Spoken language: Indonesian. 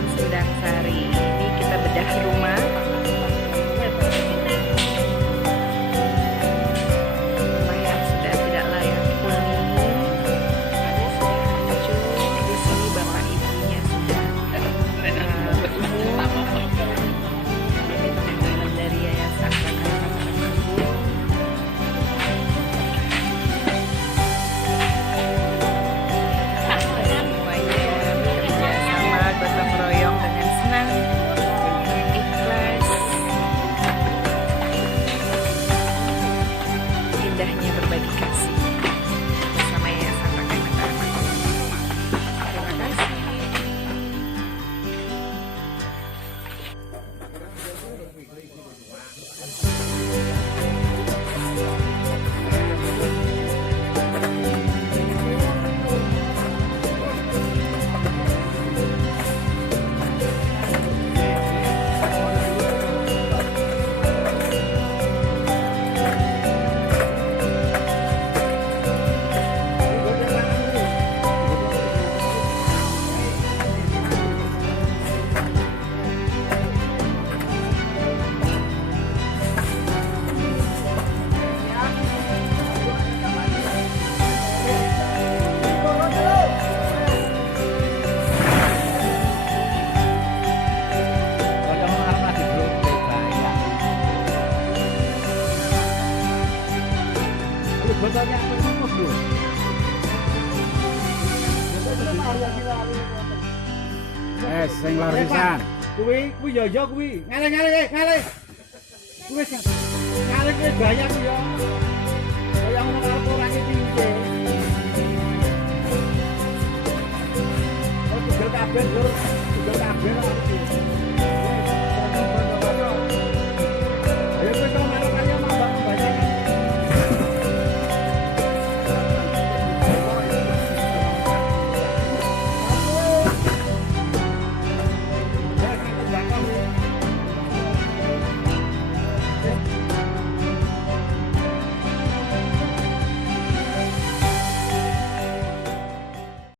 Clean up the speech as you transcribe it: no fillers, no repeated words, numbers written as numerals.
Keraton Sendang Sari. Ini kita bedah rumah. Rumah yang sudah tidak layak huni. Sudah hancur. Di sini bapak ibunya sudah berumur. Ini teman-teman dari Yayasan Kakak tersebut. Gotong royong dengan senang, ikhlas. Indahnya berbagi kasih bersama Yayasan Kakak Mataram. Terima kasih. Sing larisan. Kuwi yo kuwi. Ngale. Kuwi ngale kuwi gaya ku yo. Kaya ngono karo orang iki piye. Oh, kabeh, kabeh.